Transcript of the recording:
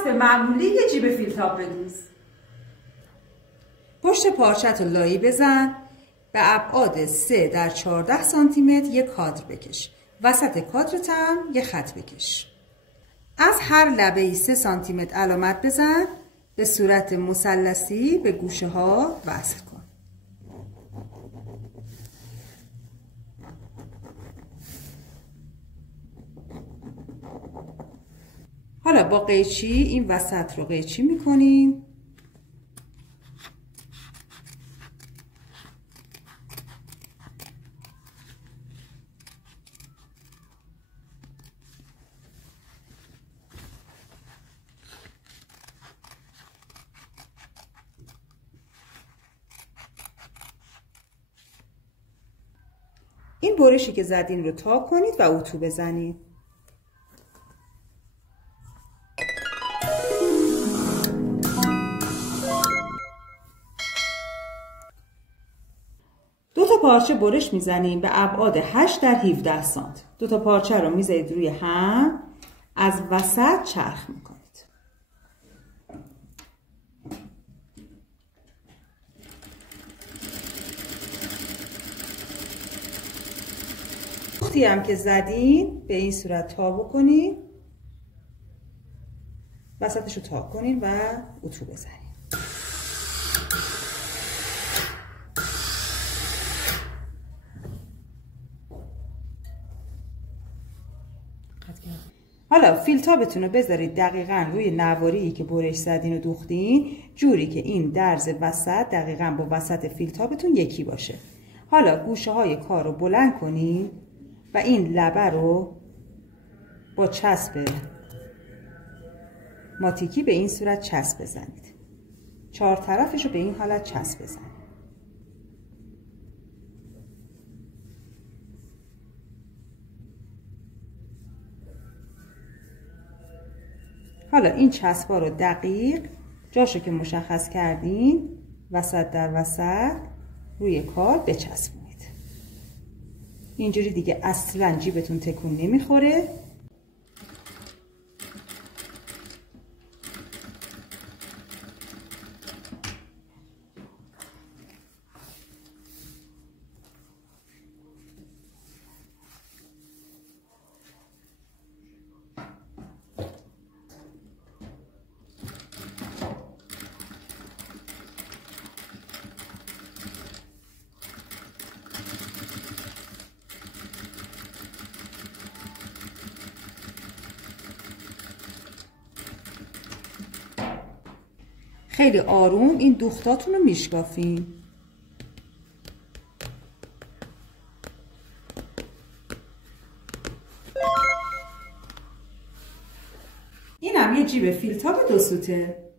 چسب معمولی یه جیب فیلتاب بدوز. پشت پارچت رو لایی بزن. به ابعاد 3 در 14 سانتی متر یک کادر بکش. وسط کادرت هم یه خط بکش. از هر لبه 3 سانتی متر علامت بزن. به صورت مثلثی به گوشه ها وصل کن. حالا با قیچی این وسط رو قیچی میکنیم. این برشی که زدین رو تا کنید و اتو بزنید. دو تا پارچه برش میزنیم به ابعاد 8 در 17 سانت. دو تا پارچه رو میذارید روی هم، از وسط چرخ میکنید. وقتی هم که زدین به این صورت تا بکنید، وسطش رو تا کنید و اتو بزنید. حالا فیلتابتون رو بذارید دقیقاً روی نواریی که برش زدین و دوختین، جوری که این درز وسط دقیقاً با وسط فیلتابتون یکی باشه. حالا گوشه های کار رو بلند کنید و این لبه رو با چسب ماتیکی به این صورت چسب بزنید. 4 طرفش رو به این حالت چسب بزنید. حالا این چسبا رو دقیق جاشو که مشخص کردین وسط در وسط روی کار بچسبونید. اینجوری دیگه اصلا جیبتون تکون نمیخوره. خیلی آروم این دوختاتون رو میشکافین. اینم یه جیب فیلتاب 2 سوته.